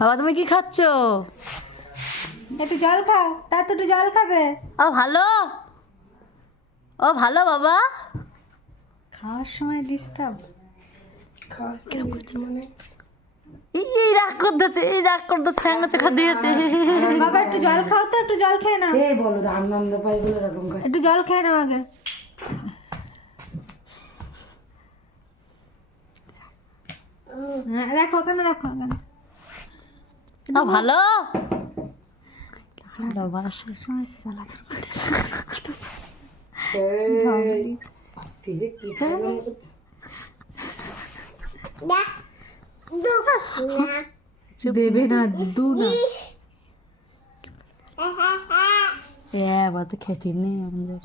বাবা তুমি কি খাচ্ছ? একটু জল খাও, তা তো একটু জল খাবে। ও ভালো, ও ভালো বাবা। খাওয়ার সময় ডিস্টার্ব। এই রাগ করতেছে, এই রাগ করতেছে, ঠ্যাঙ্গা চোখা দিয়েছে। বাবা একটু জল খাও তো, একটু জল খেয়ে নাও। বলো আনন্দ পাই বলে এরকম করে। একটু জল খেয়ে নাও আগে। হ্যাঁ রাখো ওখানে, রাখো ওখানে। ও ভালো, ভালোবাসে। তুই যে কি খাবি? দেবে না, দু না। বাবা তো খেতে নেই আমাদের।